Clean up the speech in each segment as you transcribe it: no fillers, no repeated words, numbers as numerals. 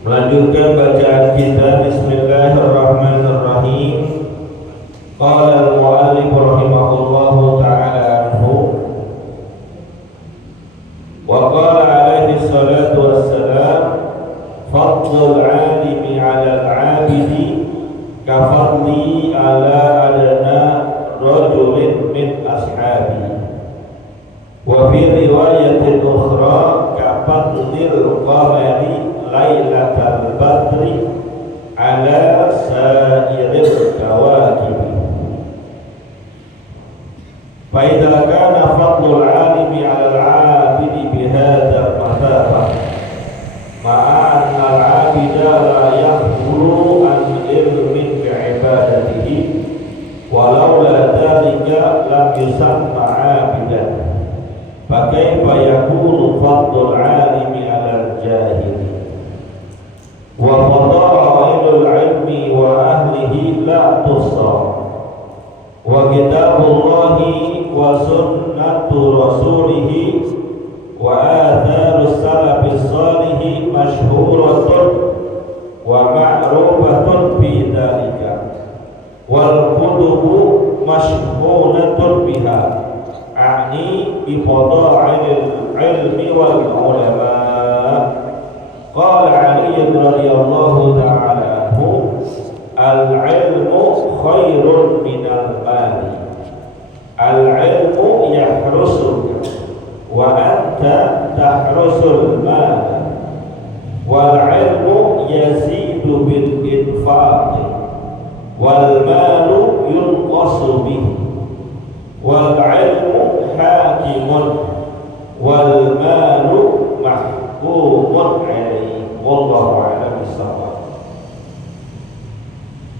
Melanjutkan bacaan kita. Bismillahirrahmanirrahim. Qala al-mu'allif rahimahullahu ta'ala anhu wa qala alaihi salatu wassalam fadlul 'alimi 'ala al-'abidi ka fadli 'ala adna rajulin min ashabi wa fi riwayatin ukhra ka fadlil qamari lailatul badri ala sa'iril kawakib. Fa idza kana fadlul 'alimi 'ala al-'abidi bihadha mathabah ma'a anna al-'abida la yakhlu an ilmin bi'ibadatihi walau la dhalika lam yusamma 'abidan, fa kaifa yakunu fadlul 'alimi 'ala al-jahili wa fadailul ilmi wa ahlihi la tusra wa wa kitabullahi wa sunnatu rasulih wa atharus salafis salih masyhuratun wa ma'rufatun fi dzalika wal kutubu masyhunatun biha a'ni bi fadailil ilmi wal ulama. Qala Ali radhiyallahu ta'ala anhu al-ilmu khairun minal mali, al-ilmu yahrusuka wa anta tahrusul mal, wal ilmu yazidu bil infaq wal malu yunqasu bihi, wal ilmu hakimun wal malu mahkumun alaihi. Wallahu a'lam bishawab.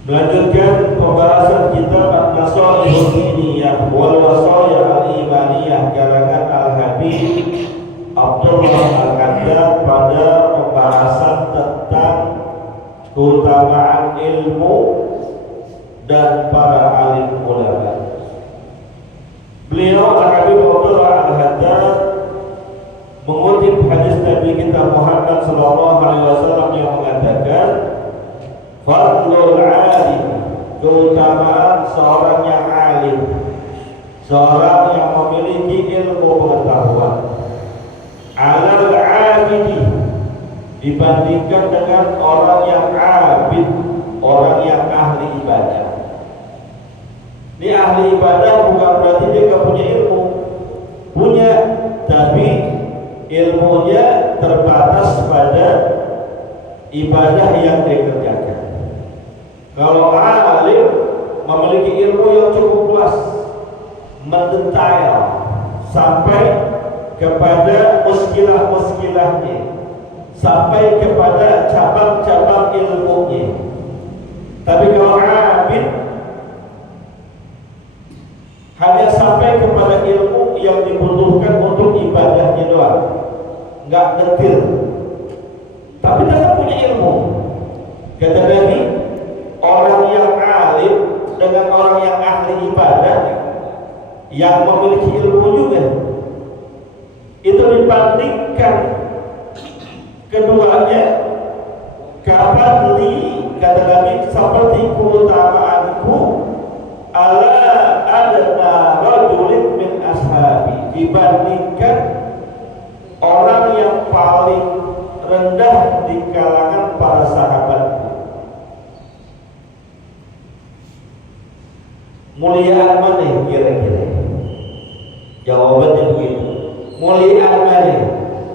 Melanjutkan pembahasan kitab An-Nasaihul Diniyah wal Wasaya Al-Imaniyah karangan Al-Habib Abdullah Al-Haddad pada pembahasan tentang keutamaan ilmu dan para alim ulama. Beliau Al-Habib Abdullah Al-Haddad mengutip hadis Nabi kita Muhammad sallallahu alaihi wasallam yang mengatakan fadlul alim, keutamaan seorang yang alim, seorang yang memiliki ilmu pengetahuan, alal abidi, dibandingkan dengan orang yang abid, orang yang ahli ibadah. Ini ahli ibadah bukan berarti dia gak punya ilmu, punya, tapi ilmunya terbatas pada ibadah yang dia kerjakan. Kalau alim memiliki ilmu yang cukup luas, mendetail sampai kepada muskilah-muskilahnya, sampai kepada cabang-cabang ilmunya. Tapi kalau abid hanya sampai kepada ilmu yang dibutuhkan untuk ibadahnya doang, nggak detail, tapi tetap punya ilmu. Kata Nabi, orang yang alim dengan orang yang ahli ibadah yang memiliki ilmu juga, itu dibandingkan keduanya kabadli, kata Nabi, seperti keutamaanku ala adna rajulin min ashabi, dibandingkan orang yang paling rendah di kalangan para sahabatku. Muliaan mana kira-kira? Jawabannya begitu. Muliaan mana?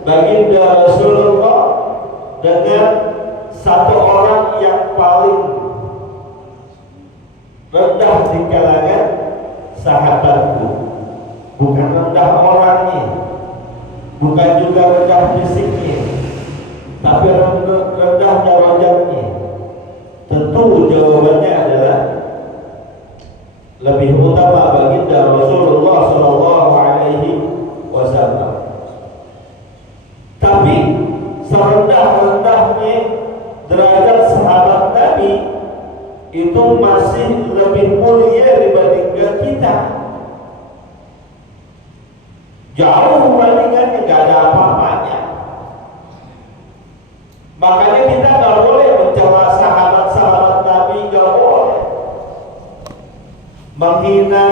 Baginda Rasulullah dengan satu orang yang paling rendah di kalangan sahabatku. Bukan rendah orangnya, bukan juga rendah fisiknya, tapi rendah derajatnya. Tentu jawabannya adalah lebih utama baginda Rasulullah sallallahu alaihi wasallam. Tapi serendah-rendahnya derajat sahabat Nabi itu masih lebih mulia dibandingkan kita. Jauh bandingannya, gak ada apa-apanya. Makanya kita gak boleh mencela sahabat-sahabat Nabi, gak boleh menghina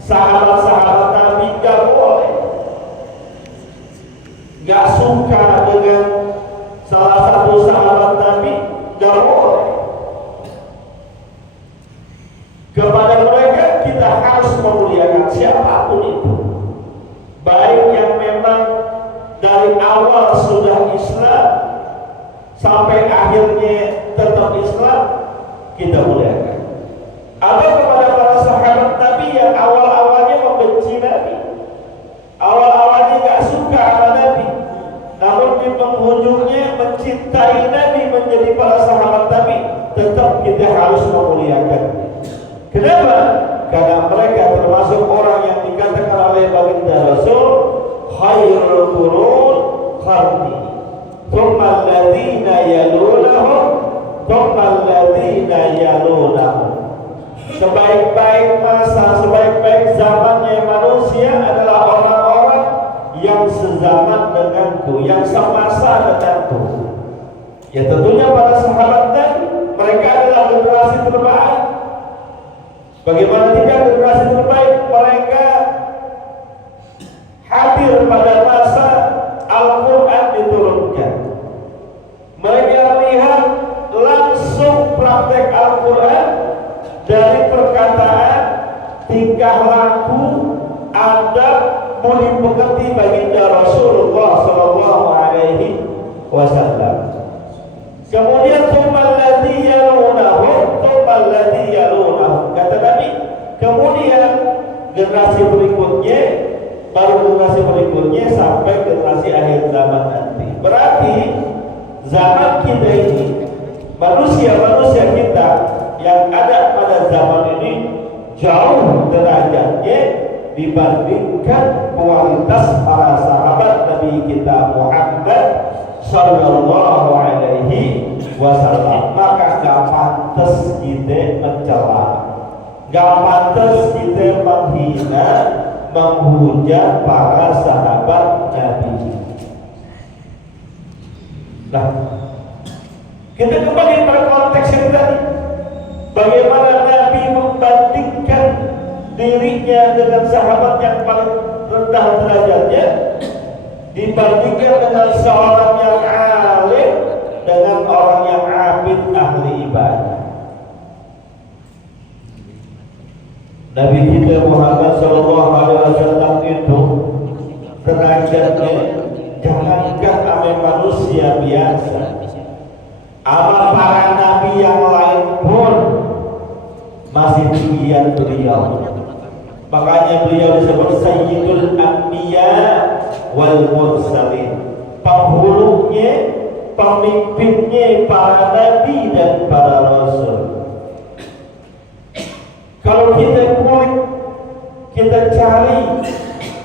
sahabat-sahabat Nabi, gak boleh. Gak suka dengan salah satu sahabat Nabi, gak boleh. Kepada mereka kita harus memuliakan siapapun itu, baik yang memang dari awal sudah Islam sampai akhirnya tetap Islam, kita muliakan. Atau kepada para sahabat Nabi yang awal-awalnya membenci Nabi, awal-awalnya gak suka sama Nabi, namun di penghujungnya mencintai Nabi, menjadi para sahabat Nabi, tetap kita harus memuliakan. Kenapa? Karena mereka termasuk orang yang dikatakan oleh baginda Rasul, khairul qurun qarni, thumma alladhina yalunahum, thumma alladhina yalunahum. sebaik-baik masa, sebaik-baik zamannya manusia adalah orang-orang yang sezaman denganku, yang semasa denganku. Ya tentunya para sahabat Nabi, mereka adalah generasi terbaik. Bagaimana tidak generasi terbaik? Mereka hadir pada masa Al-Quran diturunkan. Mereka melihat langsung praktek Al-Quran dari perkataan, tingkah laku, adab, budi pekerti baginda Rasulullah Sallallahu Alaihi Wasallam. Kemudian tsummalladzi yalunahum, tsummalladzi yalunahum. Kata Nabi, kemudian generasi berikutnya, baru generasi berikutnya sampai generasi akhir zaman nanti. Berarti zaman kita ini, manusia-manusia kita yang ada pada zaman ini jauh derajatnya dibandingkan kualitas para sahabat Nabi kita Muhammad Sallallahu Alaihi Wasallam. Maka gak pantas kita mencela, gak pantas kita menghina, menghujat para sahabat Nabi. Nah, kita kembali pada konteks yang tadi. Bagaimana Nabi membandingkan dirinya dengan sahabat yang paling rendah derajatnya dibandingkan dengan seorang yang alim dengan orang yang abid ahli ibadah. Nabi kita Muhammad Sallallahu Alaihi Wasallam itu derajatnya jangankan ame manusia biasa, ama para nabi yang lain pun masih tinggian beliau. Makanya beliau disebut Sayyidul Anbiya wal Mursalin, penghulunya, pemimpinnya para nabi dan para rasul. Kalau kita kulik, kita cari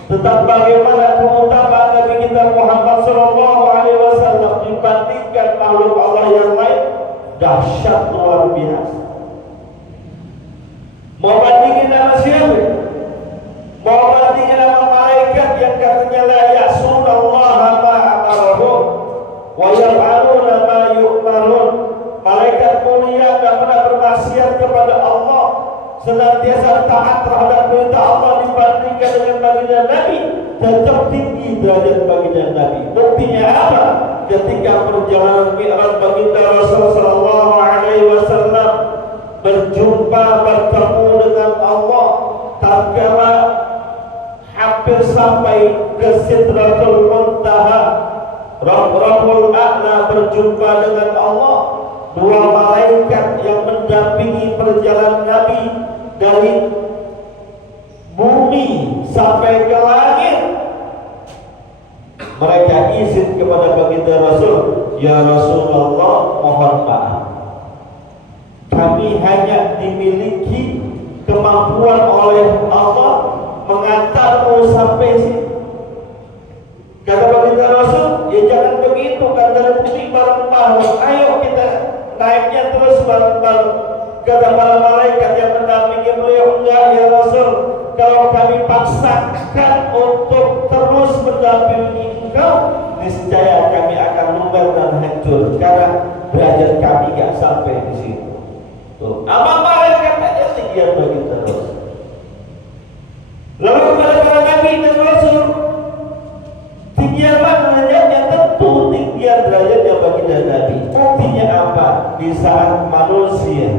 tentang bagaimana keutamaan Nabi kita Muhammad Sallallahu Alaihi Wasallam dibandingkan makhluk Allah yang lain, dahsyat luar biasa. Mau bandingin nama siapa? Mau bandingin nama malaikat yang katanya la ya'sunallaha ma amarahum wa yaf'aluna ma yu'marun. Malaikat mulia tidak pernah bermaksiat kepada Allah, senantiasa taat terhadap perintah Allah, dibandingkan dengan baginda Nabi tetap tinggi derajat baginda Nabi. Buktinya apa? Ketika perjalanan Mi'raj baginda Rasul Sallallahu Alaihi Wasallam berjumpa, bertemu dengan Allah, tatkala hampir sampai ke Sidratul Muntaha, Rabbul A'la berjumpa dengan Allah. Dua malaikat yang mendampingi perjalanan Nabi dari bumi sampai ke langit, mereka izin kepada baginda Rasul, ya Rasulullah, mohon maaf, kami hanya dimiliki kemampuan oleh Allah mengantarmu sampai sini. Kata baginda Rasul, ya jangan begitu, kan dari bumi bareng-bareng, ayo kita naiknya terus bareng-bareng. Kata para malaikat yang mendampingi beliau, enggak ya Rasul, kalau kami paksakan untuk terus mendampingi engkau, niscaya kami akan lumpuh dan hancur karena derajat kami gak sampai di situ. Tuh, apa malaikat aja tinggian bagi terus. Lalu kepada para nabi dan rasul, tinggian mana derajatnya? Tentu tinggian derajatnya bagi nabi. Buktinya apa? Di saat manusia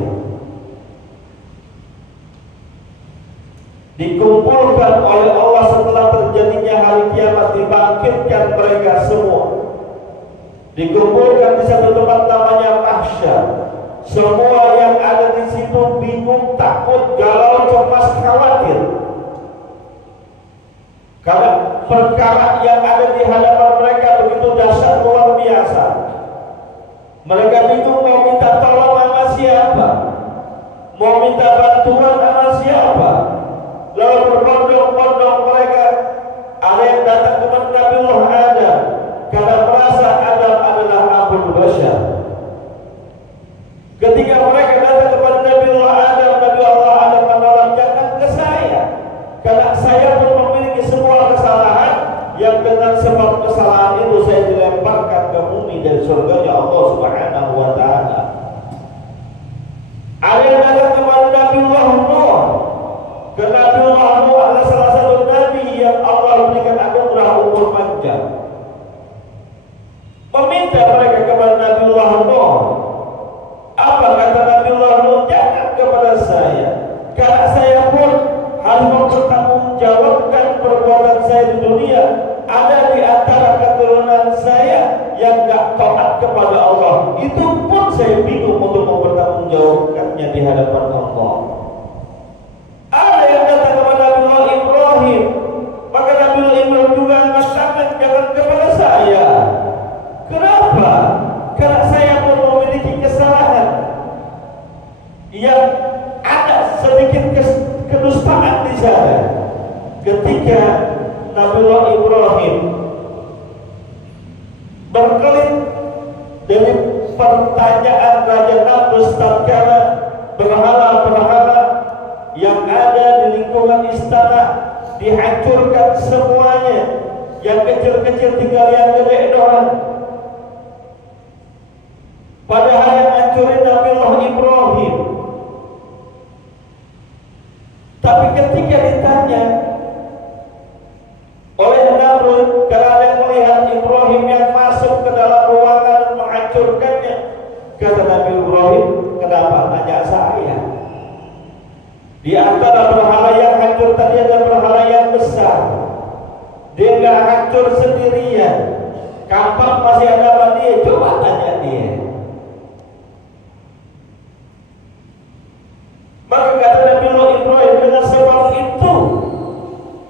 dikumpulkan oleh Allah setelah terjadinya hari kiamat, dibangkitkan mereka semua, dikumpulkan di satu tempat namanya Mahsyar. Semua yang ada di situ bingung, takut, galau, cemas, khawatir karena perkara yang ada di hadapan mereka begitu dahsyat, luar biasa. Mereka bingung mau minta tolong sama siapa, mau minta bantuan sama siapa. Lalu berbondong-bondong mereka, ada yang datang kepada Nabiullah Adam karena merasa Adam adalah Abul Bashar. Ketika mereka datang kepada Nabiullah Adam, Nabi Allah Adam dengan sebab kesalahan itu saya dilemparkan ke bumi dan surganya Allah Subhanahu wa taala. Ada yang datang kepada Nabiullah Nuh. Ke Nabiullah Nuh adalah salah satu nabi yang Allah berikan anugerah umur panjang. Meminta mereka kepada Nabiullah Nuh. Apa kata Nabiullah Nuh? Jangan kepada saya, karena saya pun harus mempertanggungjawabkan perbuatan saya di dunia. Ada di antara keturunan saya yang gak taat kepada Allah. Itu pun saya bingung untuk mempertanggungjawabkannya di hadapan Allah. Ada yang datang kepada Nabiullah Ibrahim, maka Nabiullah Ibrahim juga angkat tangan, jangan kepada saya. Kenapa? Karena saya pun memiliki kesalahan yang ada sedikit kedustaan di sana. Ketika Nabiullah Ibrahim berkelit dari pertanyaan Raja Namrus tatkala berhala-berhala yang ada di lingkungan istana dihancurkan semuanya, yang kecil-kecil tinggal yang gede doang. Padahal yang hancurin Nabiullah Ibrahim. Tapi ketika ditanya oleh Namrud, karena ada yang melihat Ibrahim yang masuk ke dalam ruangan dan menghancurkannya, kata Nabi Ibrahim, kenapa tanya saya? Di antara berhala yang hancur tadi ada berhala yang besar. Dia nggak hancur sendirian. Kapan masih ada apa dia? Coba tanya dia. Maka kata Nabi Ibrahim, dengan sebab itu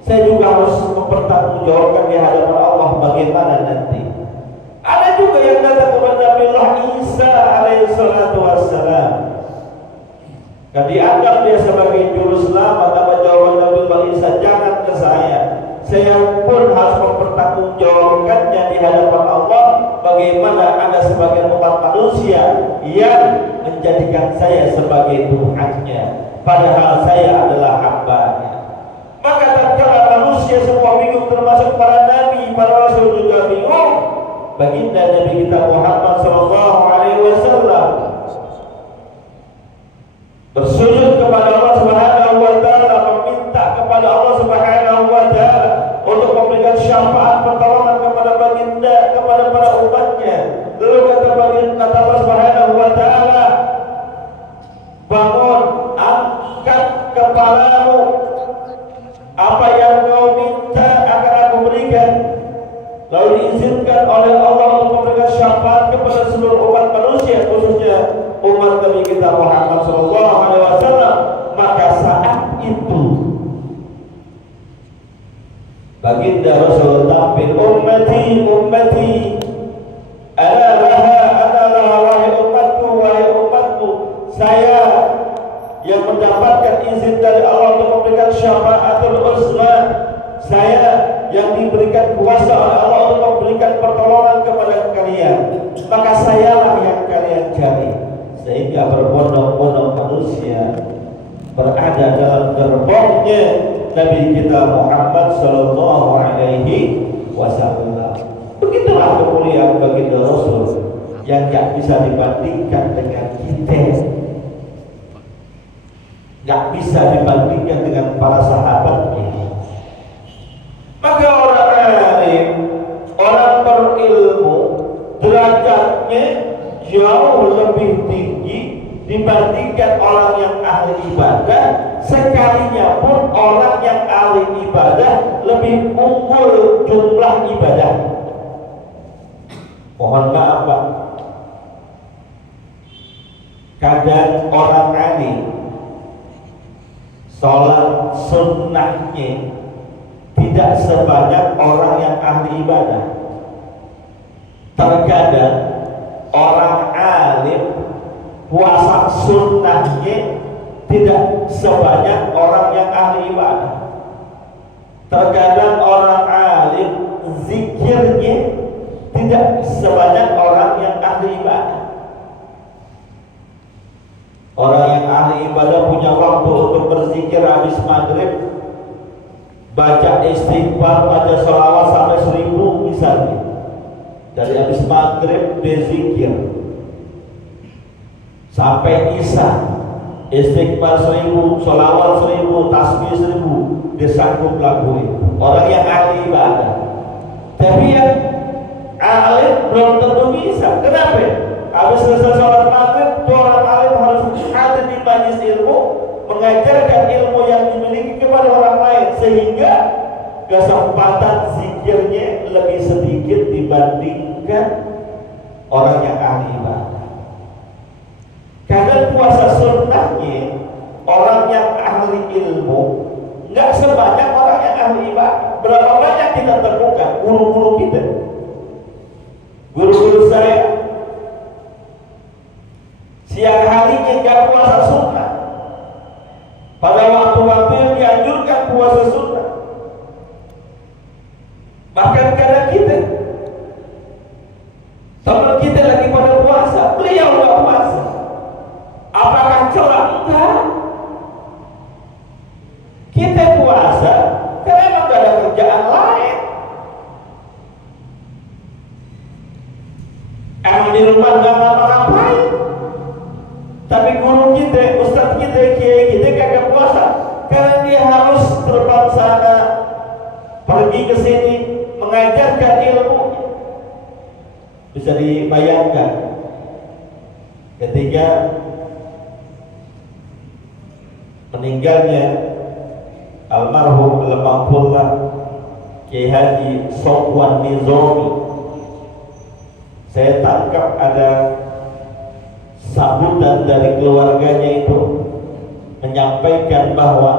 saya juga harus mempertanggungjawabkan di hadapan Allah bagaimana nanti. Ada juga yang datang kepada Nabiullah Isa alaihissalatu wassalam. Dan dianggap dia sebagai juru selamat. Apa jawaban Nabiullah Isa? Jangan ke saya pun harus mempertanggungjawabkannya di hadapan Allah. Bagaimana ada sebagian umat manusia yang menjadikan saya sebagai Tuhannya, padahal saya adalah hamba-Nya. Maka tatkala manusia semua bingung, termasuk para nabi, para rasul juga bingung, baginda Nabi kita Muhammad sallallahu alaihi wasallam bersujud kepada Allah Subhanahu wa taala, meminta kepada Allah Subhanahu wa taala untuk memberikan syafaat pertolongan kepada baginda, kepada para umatnya. Lalu kata Allah Subhanahu wa taala, bangun, angkat kepalamu, apa yang kau minta akan aku berikan. Lalu diizinkan oleh Allah untuk memberikan syafaat kepada seluruh umat manusia, khususnya umat Nabi kita Muhammad SAW. Maka saat itu baginda Rasul tampil, ummati, ummati, ana laha, wahai umatku, saya yang mendapatkan izin dari Allah untuk memberikan syafaatul uzma, saya yang diberikan kuasa oleh Allah untuk memberikan pertolongan kepada kalian. Maka sayalah yang kalian cari, sehingga berbondong-bondong manusia berada dalam gerbongnya Nabi kita Muhammad sallallahu alaihi wasallam. Begitulah kemuliaan baginda Rasul yang gak bisa dibandingkan dengan kita, gak bisa dibandingkan dengan para sahabatnya. Maka orang alim, orang berilmu, derajatnya jauh lebih tinggi dibandingkan orang yang ahli ibadah. Sekalinya pun orang yang ahli ibadah lebih unggul jumlah ibadah. Mohon maaf Pak, kadang orang alim sholat sunnahnya tidak sebanyak orang yang ahli ibadah. Terkadang orang alim puasa sunnahnya tidak sebanyak orang yang ahli ibadah. Terkadang orang alim zikirnya tidak sebanyak orang yang ahli ibadah. Orang yang ahli ibadah punya waktu untuk berzikir habis maghrib baca istighfar, baca sholawat sampai 1000 misalnya. Dari habis maghrib berzikir sampai isya, istighfar 1000, sholawat 1000, tasbih 1000, dia sanggup lakuin. Orang yang ahli ibadah. Tapi yang alim belum tentu bisa. Kenapa? Habis selesai sholat maghrib, orang alim harus hadir di majelis ilmu, mengajarkan ilmu yang dimiliki kepada orang lain, sehingga kesempatan zikirnya lebih sedikit dibandingkan orang yang ahli ibadah. Karena puasa sunnahnya orang yang ahli ilmu nggak sebanyak orang yang ahli ibadah. Berapa banyak kita temukan guru-guru kita, guru-guru saya, siang harinya nggak puasa sunnah, pada waktu-waktu yang dianjurkan puasa sunnah. Bahkan kadang kita, teman kita lagi pada puasa, beliau nggak puasa. Apakah celah? Enggak. Kita puasa karena memang gak ada kerjaan lain. Emang di rumah gak ngapa-ngapain. Tapi guru kita, ustadz kita, kiai kita kagak puasa karena dia harus terbang sana, pergi ke sini, mengajarkan ilmu. Bisa dibayangkan ketika meninggalnya almarhum al-Maqfullah Kiai Haji Sofwan Nizami, saya tangkap ada sambutan dari keluarganya itu menyampaikan bahwa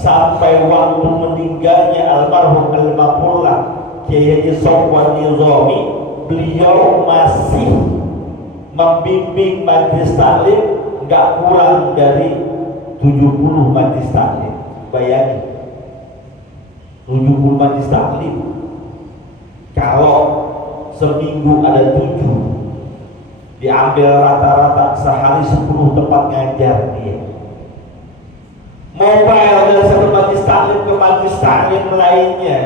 sampai waktu meninggalnya almarhum al-Maqfullah Kiai Haji Sofwan Nizami, beliau masih membimbing majelis taklim nggak kurang dari 70 majelis taklim. Bayangin 70 majelis taklim, kalau seminggu ada 7, diambil rata-rata sehari 10 tempat ngajar dia. Mobile dari satu majelis taklim ke majelis taklim lainnya,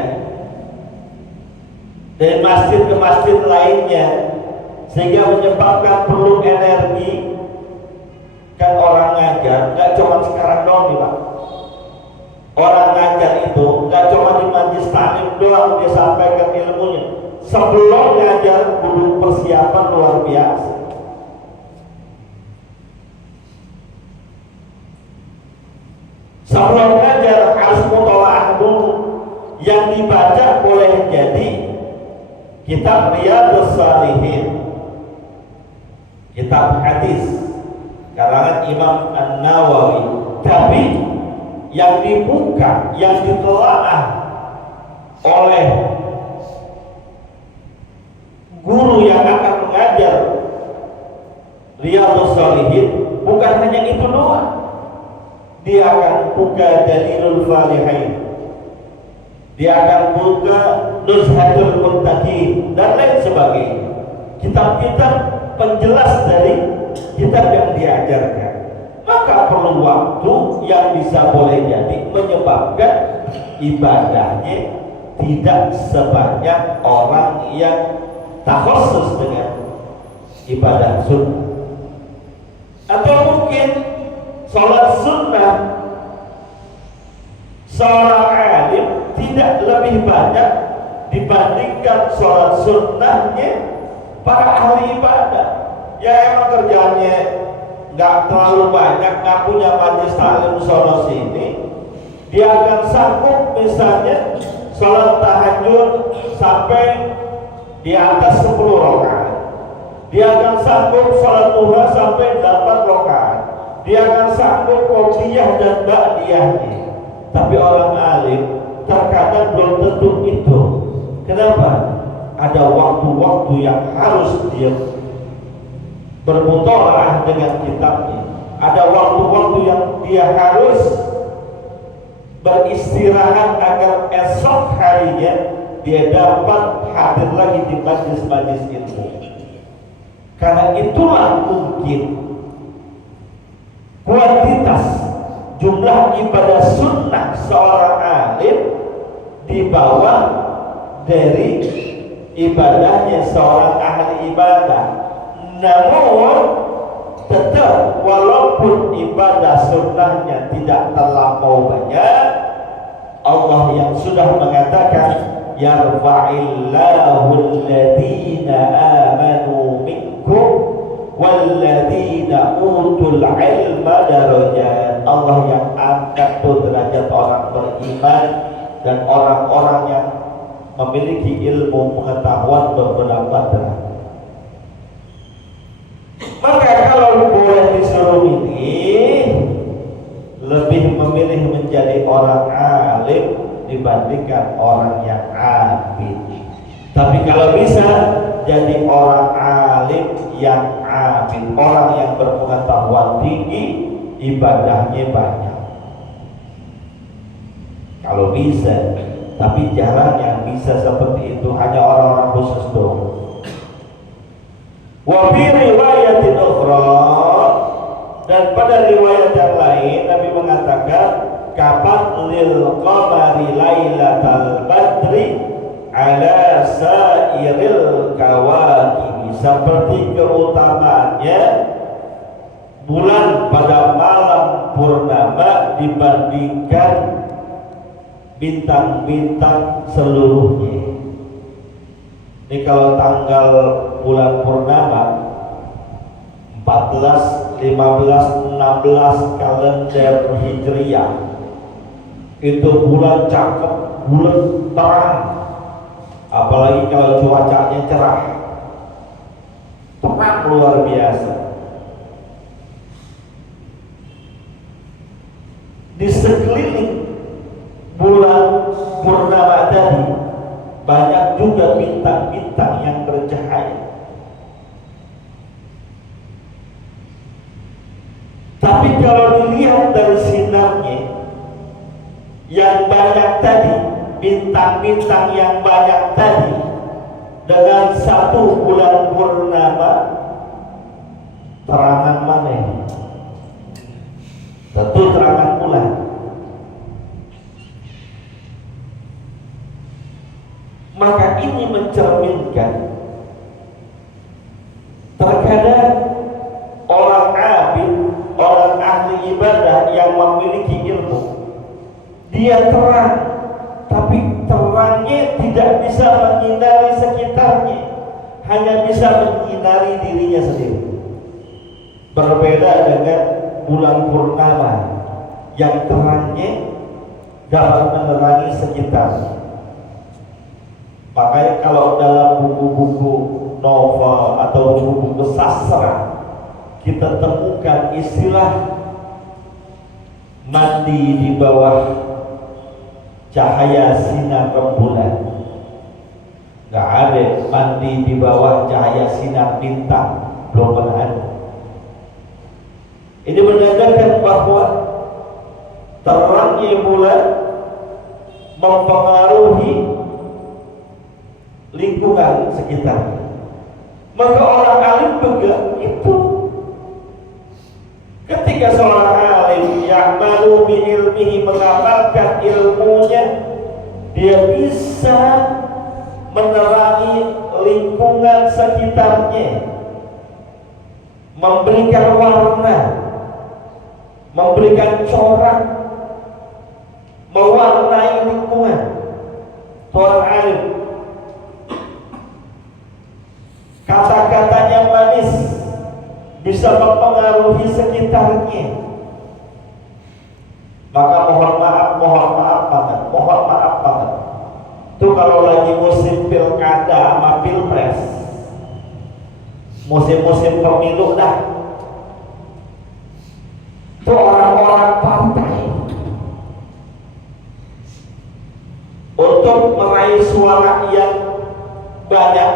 dari masjid ke masjid lainnya, sehingga menyebabkan perlu energi. Kan orang ngajar nggak cuma sekarang doang nih Pak. Orang ngajar itu nggak cuma di majelis taklim doang dia sampaikan ilmunya. Sebelum ngajar butuh persiapan luar biasa. Sebelum ngajar harus mutolaah dulu. Yang dibaca boleh jadi kitab Riyadhus Shalihin, kitab hadis karangan Imam An-Nawawi, tapi yang dibuka, yang ditelaah oleh guru yang akan mengajar Riyadhus Shalihin bukan hanya itu doang. Dia akan buka Dalilul Falihin, dia akan buka Nuzhatul Muttaqin dan lain sebagainya, kitab-kitab penjelas dari kitab yang diajarkan. Maka perlu waktu yang bisa boleh jadi menyebabkan ibadahnya tidak sebanyak orang yang takhusus dengan ibadah sunnah. Atau mungkin sholat sunnah seorang alim tidak lebih banyak dibandingkan sholat sunnahnya para ahli ibadah. Ya emang kerjaannya nggak terlalu banyak, nggak punya majelis taklim sono sini, dia akan sanggup misalnya sholat tahajud sampai di atas 10 rakaat. Dia akan sanggup sholat duha sampai 8 rakaat. Dia akan sanggup qobliyah dan ba'diyahnya. Tapi orang alim terkadang belum tentu itu. Kenapa? Ada waktu-waktu yang harus dia bermutolaah dengan kitabnya. Ada waktu-waktu yang dia harus beristirahat agar esok harinya dia dapat hadir lagi di majlis-majlis ilmu. Karena itulah mungkin kuantitas jumlah ibadah sunnah seorang alim di bawah dari ibadahnya seorang ahli ibadah. Namun tetap walaupun ibadah sunnahnya tidak terlampau banyak, Allah yang sudah mengatakan yarfa'illahu alladhina amanu minkum walladzina utul ilma darajat. Allah yang angkat derajat orang beriman dan orang-orang yang memiliki ilmu pengetahuan beberapa derajat. Maka kalau boleh disuruh milih, lebih memilih menjadi orang alim dibandingkan orang yang abid. Tapi kalau bisa jadi orang alim yang abid, orang yang berpengetahuan tinggi, ibadahnya banyak. Kalau bisa, tapi jarang yang bisa seperti itu, hanya orang-orang khusus doang. Wa fi riwayatin ukhra, dan pada riwayat yang lain Nabi mengatakan kapat lil qamari lailatal badri ala sairil kawakib, seperti keutamaannya bulan pada malam purnama dibandingkan bintang-bintang seluruhnya. Ini kalau tanggal bulan purnama 14, 15, 16 kalender Hijriah, itu bulan cakep, bulan terang. Apalagi kalau cuacanya cerah, terang luar biasa. Di sekeliling bulan purnama tadi banyak juga bintang-bintang yang bercahaya. Tapi kalau dilihat dari sinarnya yang banyak tadi, bintang-bintang yang banyak tadi, dengan satu bulan purnama, terangan mana? Tentu terangan bulan. Maka ini mencerminkan terkadang orang abid, orang ahli ibadah yang memiliki ilmu, dia terang, tapi terangnya tidak bisa menyinari sekitarnya, hanya bisa menyinari dirinya sendiri. Berbeda dengan bulan purnama yang terangnya dapat menerangi sekitarnya. Makanya kalau dalam buku-buku novel atau buku-buku sastra kita temukan istilah mandi di bawah cahaya sinar rembulan. Gak ada mandi di bawah cahaya sinar bintang, belum pernah ada. Ini menandakan bahwa terangnya bulan mempengaruhi lingkungan sekitar. Maka orang alim juga itu. Ketika seorang alim yang baru bi ilmihi mengamalkan ilmunya, dia bisa menerangi lingkungan sekitarnya, memberikan warna, memberikan corak, mewarnai lingkungan. Seorang alim kata-katanya manis, bisa mempengaruhi sekitarnya. Maka mohon maaf banget. Itu kalau lagi musim pilkada sama pilpres, musim-musim pemilu dah, itu orang-orang partai untuk meraih suara yang banyak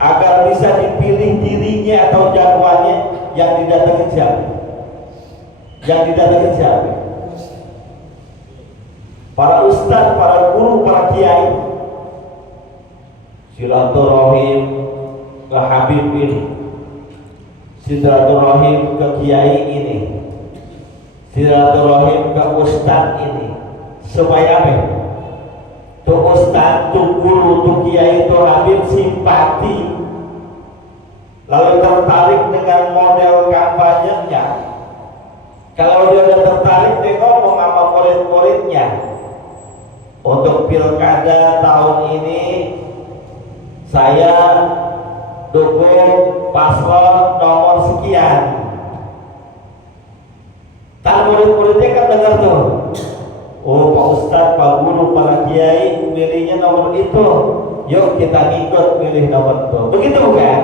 agar bisa dipilih dirinya atau jagoannya, yang didatangin siapa? Para ustadz, para guru, para kiai. Silaturahim ke Habib ini, silaturahim ke kiai ini, silaturahim ke ustadz ini, supaya apa? tuh ustaz, tuh guru, tuh kiai, tuh habib simpati, lalu tertarik dengan model kampanyenya. Kalau dia udah tertarik, dia ngomong sama murid-muridnya, untuk pilkada tahun ini saya dukung paslon nomor sekian. Tan murid-muridnya kan dengar tuh, oh Pak Ustadz, Pak Guru, para kiai milihnya nomor itu, yuk kita ikut milih nomor itu. Begitu kan?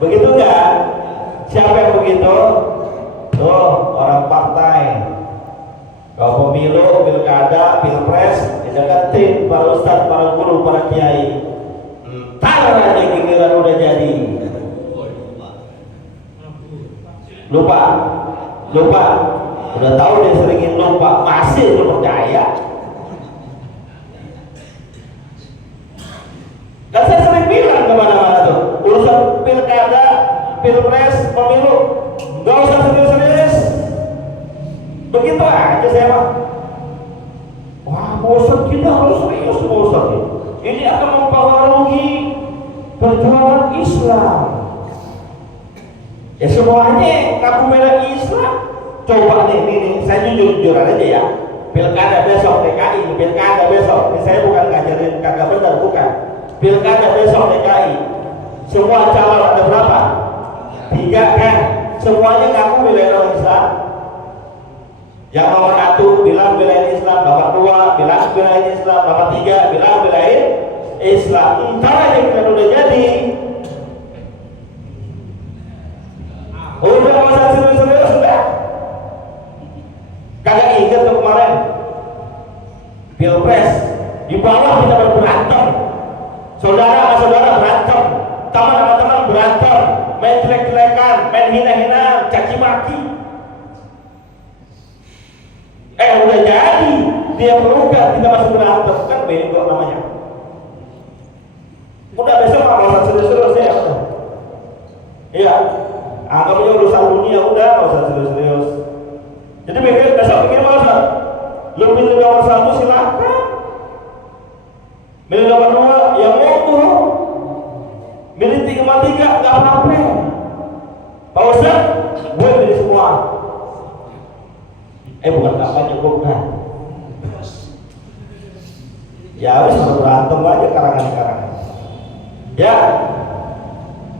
Begitu enggak? Siapa yang begitu? Tuh orang partai. Kalau pemilu, pilkada, pilpres, dideketin para ustadz, para guru, para kiai. Entar aja giliran udah jadi. Lupa. Udah tahu dia seringin lupa, masih lu percaya? Dan saya sering bilang kemana-mana tuh, urusan pilkada, pilpres, pemilu, nggak usah serius-serius. Begitu aja saya mah. Wah, bosan, kita harus serius bosan. Ini akan mempengaruhi perjuangan Islam. Ya semuanya ngaku bela Islam. Coba nih, saya jujur aja ya. Pilkada besok DKI, pilkada besok. Ini saya bukan ngajarin kagak benar, bukan. Pilkada besok DKI. Semua calon ada berapa? 3 kan? Semuanya ngaku bela Islam. Yang nomor 1 bilang belain Islam, nomor 2 bilang belain Islam, nomor 3 bilang belain Islam. Entar aja kita udah jadi. Udah masa serius-serius sudah. Kagak ingat tuh kemarin pilpres di bawah kita berantem, saudara sama saudara berantem, teman sama teman berantem, main jelek-jelekan, main hina-hina, caci maki. Udah jadi dia pelukan, kita masih berantem, kan bego namanya. Udah besok nggak usah serius-serius ya. Iya, anggapnya urusan dunia, udah nggak usah serius-serius. Jadi besok bikin apa? Lu pilih nomor 1 silakan. Milih nomor 2 ya monggo. Milih 3 nggak apa-apa. Pak Ustaz, gue milih semua. Bukan kampanye, bukan. Ya harus berantem aja karangan-karangan. Ya,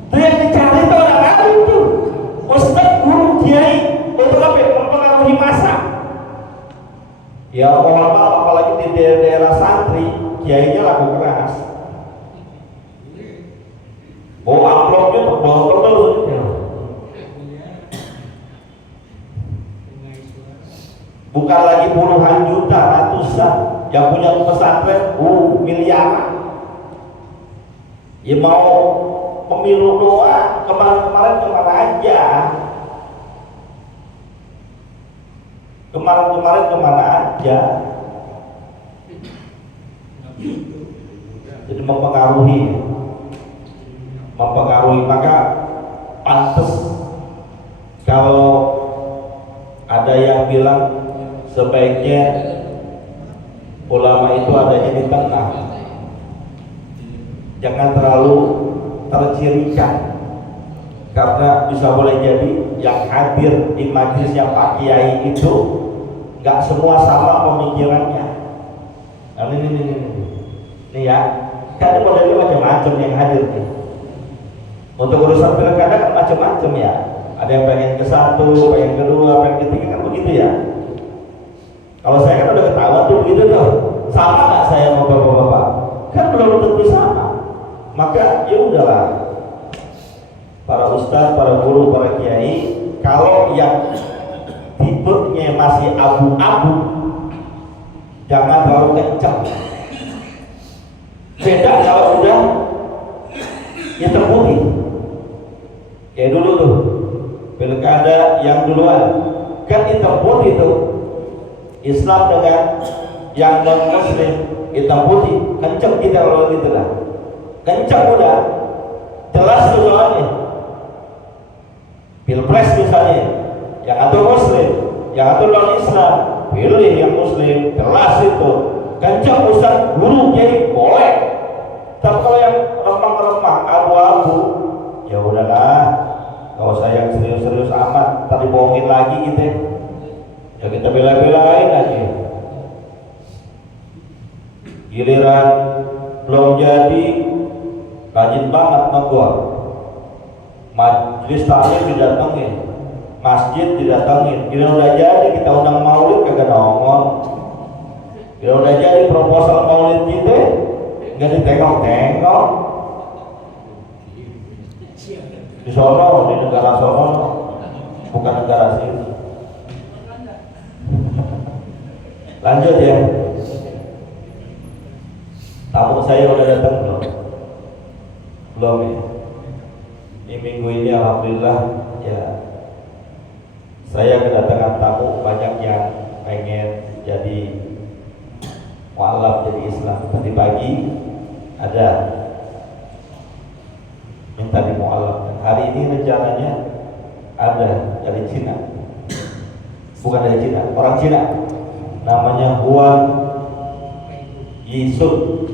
itu yang dicari tuh orang lain tuh. Ustaz, guru, kiai. Untuk apa? Mempengaruhi masa. Ya mohon maaf, apalagi di daerah santri, kiainya laku keras. Bawa amplopnya tebal-tebal saja. Bukan lagi puluhan juta, ratusan. Yang punya pesantren, miliaran. Ya mau pemilu doang, kemarin kemana aja? Kemarin kemana aja? Jadi mempengaruhi, maka pantas kalau ada yang bilang sebaiknya ulama itu adanya di tengah, jangan terlalu tercirikan, karena bisa boleh jadi yang hadir di majelisnya Pak Kiai itu nggak semua sama pemikirannya. Nah, ini ya, kan modelnya macam-macam yang hadir nih. Untuk urusan pilkada kan macam-macam ya. Ada yang pengen ke 1, pengen ke 2, pengen ke 3, kan begitu ya. Kalau saya kan udah ketahuan tuh begitu tuh. Sama nggak saya sama bapak-bapak? Kan belum tentu sama. Maka ya udahlah. Para ustadz, para guru, para kiai, kalau yang tipenya masih abu-abu, jangan terlalu kencang. Beda kalau udah hitam putih. Kayak dulu tuh pilkada yang duluan, kan hitam putih tuh. Islam dengan yang non muslim hitam putih, kencang kita kalau gitu lah. Kencang udah, jelas tuh soalnya. Pilpres misalnya, yang atau muslim, yang atau non Islam, pilih yang muslim, jelas itu. kencang ustaz guru jadi boleh. Tapi kalau yang remang-remang abu-abu, ya udahlah, kalau saya yang serius-serius amat, tadi bohongin lagi gitu ya kita bela-belain aja. Giliran belum jadi, rajin banget negor, majelis taklim didatengin, masjid didatengin. Giliran udah jadi kita undang maulid kagak nongol. Giliran udah jadi proposal maulid kita nggak ditengok-tengok. Di sono, di negara sono, bukan negara sini. Lanjut ya. Tamu saya udah datang belum? Belum ya. Ini minggu ini alhamdulillah ya. Saya kedatangan tamu banyak yang pengen jadi mualaf, jadi Islam. Tadi pagi ada minta di mualaf. Hari ini rencananya ada dari Cina. Bukan dari Cina, orang Cina. Namanya Huang Yisub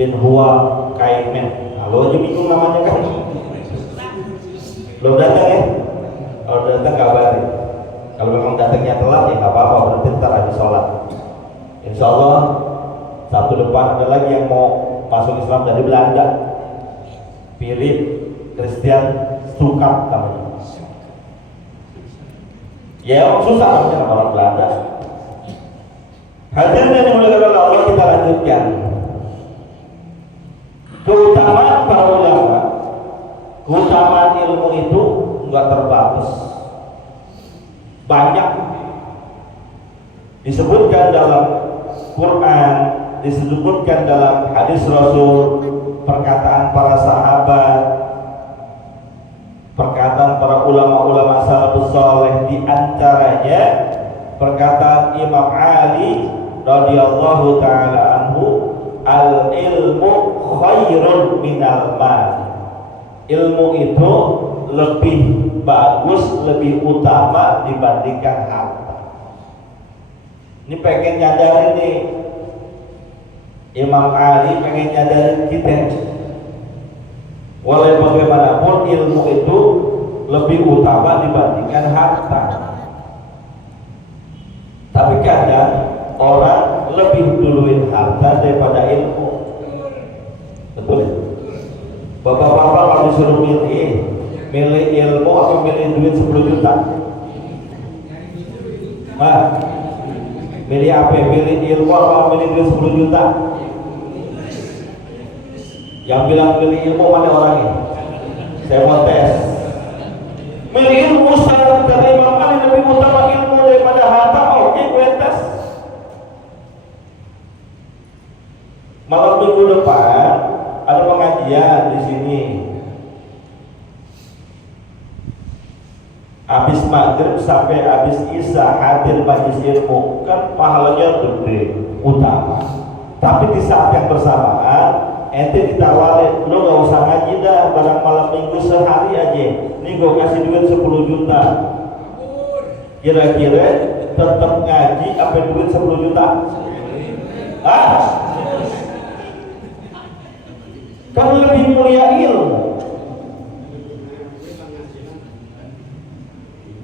bin Hua Kaimen. Halo aja bingung namanya kan? Belum datang ya? Kalau datang kabari. Kalau memang datangnya telat ya nggak apa-apa, berarti ntar habis sholat. Insya Allah Sabtu depan ada lagi yang mau masuk Islam dari Belanda. Philip Christian Stukat namanya. Ya susah namanya orang Belanda. Hadirin yang dimuliakan oleh Allah, kita lanjutkan. Keutamaan para ulama, keutamaan ilmu itu enggak terbatas. Banyak disebutkan dalam Quran, disebutkan dalam hadis Rasul, perkataan para sahabat, perkataan para ulama-ulama salafus saleh, di antaranya perkataan Imam Ali radhiyallahu taala anhu, al ilmu khairun minal mal. Ilmu itu lebih bagus, lebih utama dibandingkan harta. Ini pengen nyadarin nih, Imam Ali pengen nyadarin kita, walau bagaimanapun ilmu itu lebih utama dibandingkan harta. Tapi kadang orang lebih duluin harta daripada ilmu. Betul ya? Bapak-bapak kalau disuruh milih ilmu atau milih duit 10 juta? Milih apa? Milih ilmu atau milih duit 10 juta? Yang bilang milih ilmu mana orangnya? Saya mau tes. Milih ilmu, saya terima kali lebih utama ilmu daripada harta. Oke, gue tes. Malam minggu depan ada pengajian di sini. Habis maghrib sampai habis isya hadir majelis ilmu, kan pahalanya gede, utama. Tapi di saat yang bersamaan ente ditawarin, lo gak usah ngaji dah, barang malam minggu sehari aja, nih gue kasih duit 10 juta. Kira-kira tetap ngaji apa duit 10 juta? Kan lebih mulia ilmu.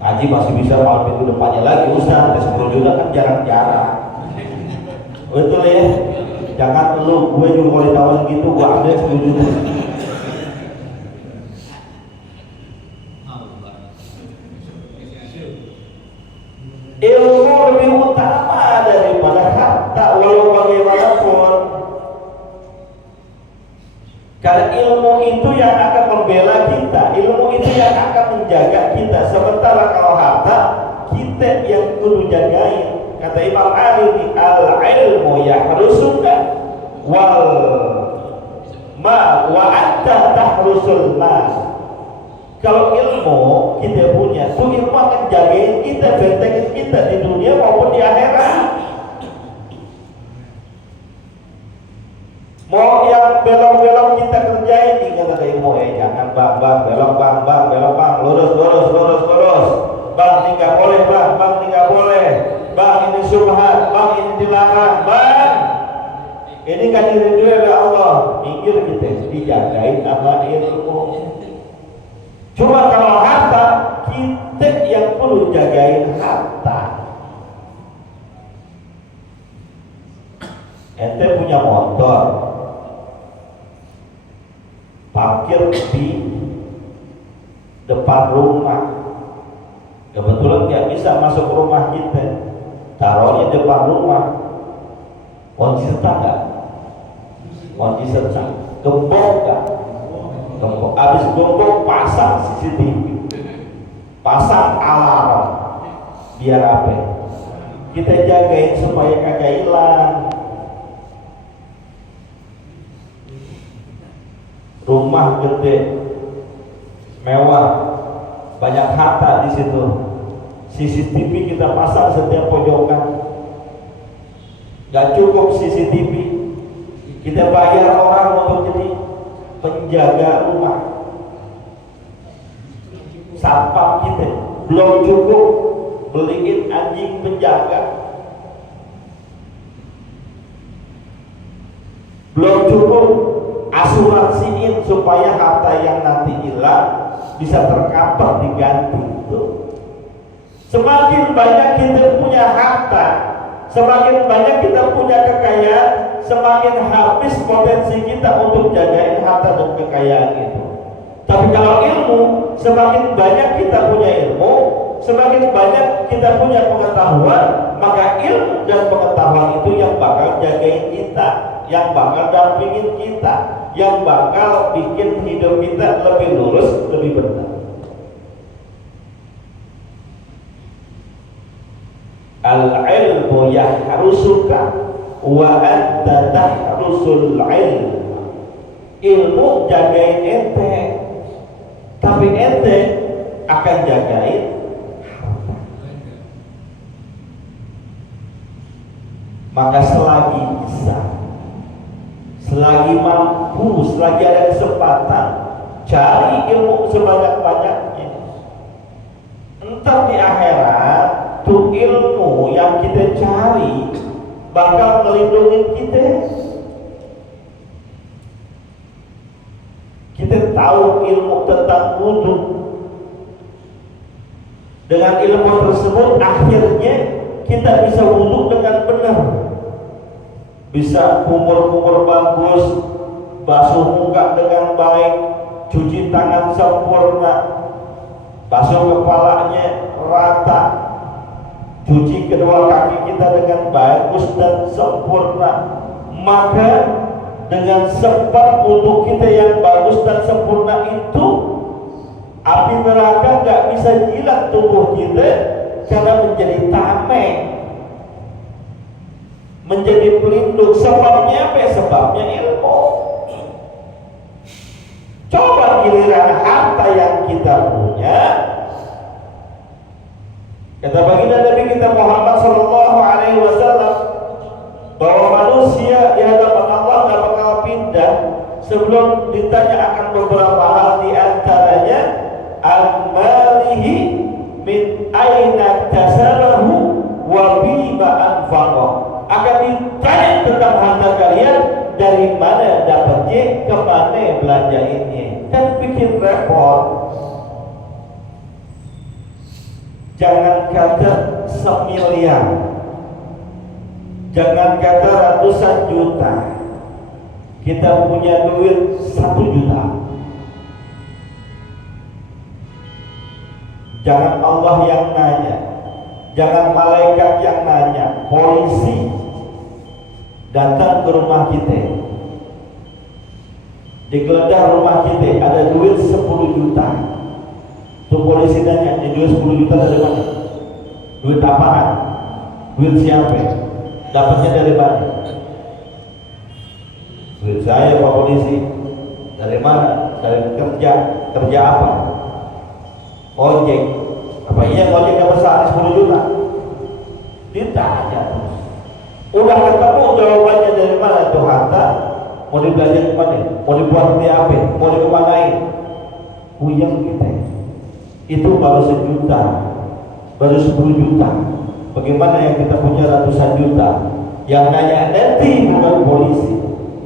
Ngaji masih bisa malam minggu depannya lagi, Ustaz, 10 juta kan jarang-jarang. Betul ya? Jangan lu, gue juga kalau ditawarin gitu, gue ambil 10 juta. Ilmu lebih utama daripada harta, walau bagaimanapun. Karena ilmu itu yang akan membela kita, ilmu itu yang akan menjaga kita. Sementara kalau harta, kita yang kudu jagain. Kata Imam Ali, al-ilmu yahrusuka wal ma wa anta tahrusul mal. Kalau ilmu kita punya, itu ilmu akan jagain kita, bentengin kita di dunia maupun di akhirat. Mau yang belok-belok kita kerjain nih, kata ilmu, jangan bang, belok bang, lurus. Bang, ini nggak boleh bang, ini nggak boleh. bang ini syubhat, bang ini dilarang, bang ini kan diridhoi oleh Allah, minggir kita, dijagain sama ilmu. Cuma kalau harta, kita yang perlu jagain harta. Ente punya motor, parkir di depan rumah, kebetulan nggak bisa masuk rumah kita, taruhnya depan rumah, kunci setak nggak? Kunci setak, gembok nggak? Gembok. Abis gembok pasang CCTV, pasang alarm, biar apa? Kita jagain supaya kagak hilang. Rumah gede, mewah, banyak harta di situ. CCTV kita pasang setiap pojokan. Gak cukup CCTV, kita bayar orang untuk jadi penjaga rumah. Satpam kita belum cukup, beliin anjing penjaga. Belum cukup, asuransiin supaya harta yang nanti hilang bisa tercover, diganti. Itu semakin banyak kita punya harta, semakin banyak kita punya kekayaan, semakin habis potensi kita untuk jagain harta dan kekayaan itu. Tapi kalau ilmu, semakin banyak kita punya ilmu, semakin banyak kita punya pengetahuan, maka ilmu dan pengetahuan itu yang bakal jagain kita, yang bakal dampingin kita, yang bakal bikin hidup kita lebih lurus, lebih benar. Al-ilmu yahrusuka wa anta tahrusul ilm. Ilmu jagain ente, tapi ente akan jagain harta. Maka selagi bisa, selagi mampu, selagi ada kesempatan, cari ilmu sebanyak-banyaknya. Entar di akhirat tuh ilmu yang kita cari bakal melindungi kita. Kita tahu ilmu tentang wudu. Dengan ilmu tersebut akhirnya kita bisa wudu dengan benar, bisa kumur-kumur bagus, basuh muka dengan baik, cuci tangan sempurna, basuh kepalanya rata, cuci kedua kaki kita dengan bagus dan sempurna. Maka dengan sebab wudu kita yang bagus dan sempurna itu, api neraka gak bisa jilat tubuh kita karena menjadi tameng, menjadi pelindung. Sebabnya apa? Sebabnya ilmu. Coba giliran harta yang kita punya, kata baginda Nabi kita Muhammad sallallahu alaihi wasallam, bahwa manusia di hadapan Allah tidak bakal pindah sebelum ditanya akan beberapa hal, di antaranya al-malihi min aina tasabahu wa bima anfaqa. Akan ditanya tentang harta kalian, dari mana dapatnya, kemana belanjainnya. Kan bikin repot. Jangan kata semiliar, jangan kata ratusan juta, kita punya duit 1 juta. Jangan Allah yang nanya, jangan malaikat yang nanya, polisi datang ke rumah kita, digeledah rumah kita, ada duit 10 juta. Tuh polisi nanya, ini duit 10 juta dari mana? Duit apaan? Duit siapa? Dapatnya dari mana? Duit saya Pak Polisi. Dari mana? Dari kerja. Kerja apa? Ojek. Apa iya ojek dapat sehari 10 juta? Ditanya terus. Udah ketemu jawabannya dari mana tuh harta? Mau dibelajar kemana? Mau dibuat di apa? Mau dikemanain? Puyeng kita. Itu baru 1 juta, baru 10 juta. Bagaimana yang kita punya ratusan juta? Yang nanya nanti bukan polisi,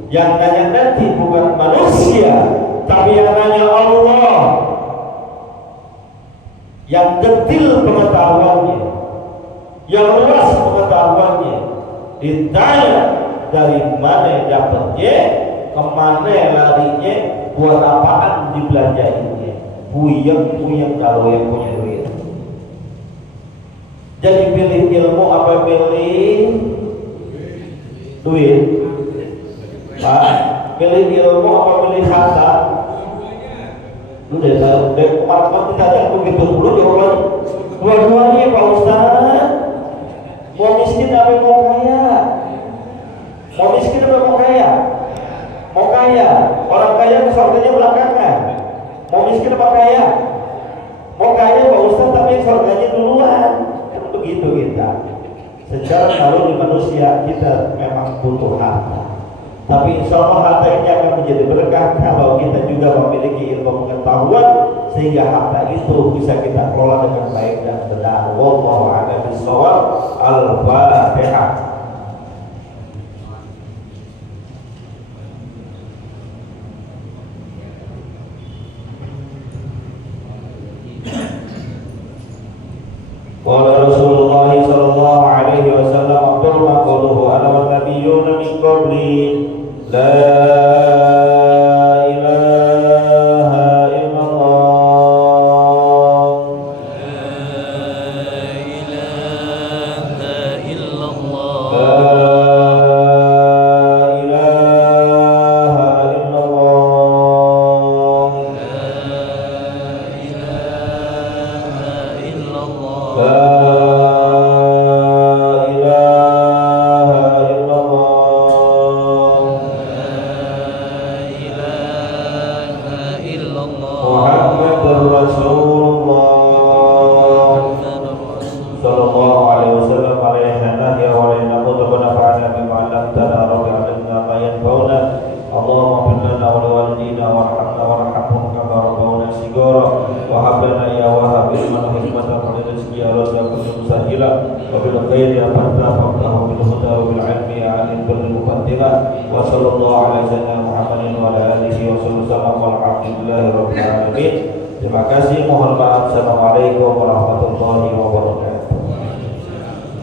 yang nanya nanti bukan manusia, tapi yang nanya Allah, yang detil pengetahuannya, yang luas pengetahuannya. Ditanya dari mana dapatnya, kemana larinya, buat apaan dibelanjainnya. Puyeng kalau yang punya duit. Jadi pilih ilmu apa pilih duit? Pilih ilmu apa pilih harta? Lu dari kemarin kita ada begitu dulu jawabannya. Dua-duanya Pak Ustaz. Mau miskin apa mau kaya? Mau miskin apa mau kaya? Mau kaya. Orang kaya ke surganya belakangan. Mau miskin apa kaya? Mau kaya Pak Ustaz tapi surganya duluan. Begitu kita. Secara naluri manusia kita memang butuh harta. Tapi insya Allah harta ini akan menjadi berkah kalau kita juga memiliki ilmu pengetahuan sehingga harta itu bisa kita kelola dengan baik dan benar. Wallahu a'lam bishawab. Al-Fatihah. Qala Rasulullah sallallahu alaihi wasallam afdalu ma qaluhu ana wan nabiyyuna min qabli la ilaha illallah la ilaha illallah la ilaha illallah la ilaha illallah la ilaha illallah Muhammadur Rasulullah sallallahu alaihi wasallam alaihana ya walina mutabana fa'ala bima 'allamtana rabbi 'allimna ma yanfa'una Allahumma fir lana wa liwalidina warhamna warhamhum kama rabbawna shighara wa hab lana ya wahhab ilman hikmatan wa rizqi ya razzaqul musahila wa bil khairi afatta faqtahu bil huda wa bil 'ilmi ya 'alim bil muqaddimah wa sallallahu ala sayyidina Muhammadin wa ala alihi wa sallam walhamdulillahi rabbil alamin. Terima kasih, mohon maaf. Assalamualaikum warahmatullahi wabarakatuh.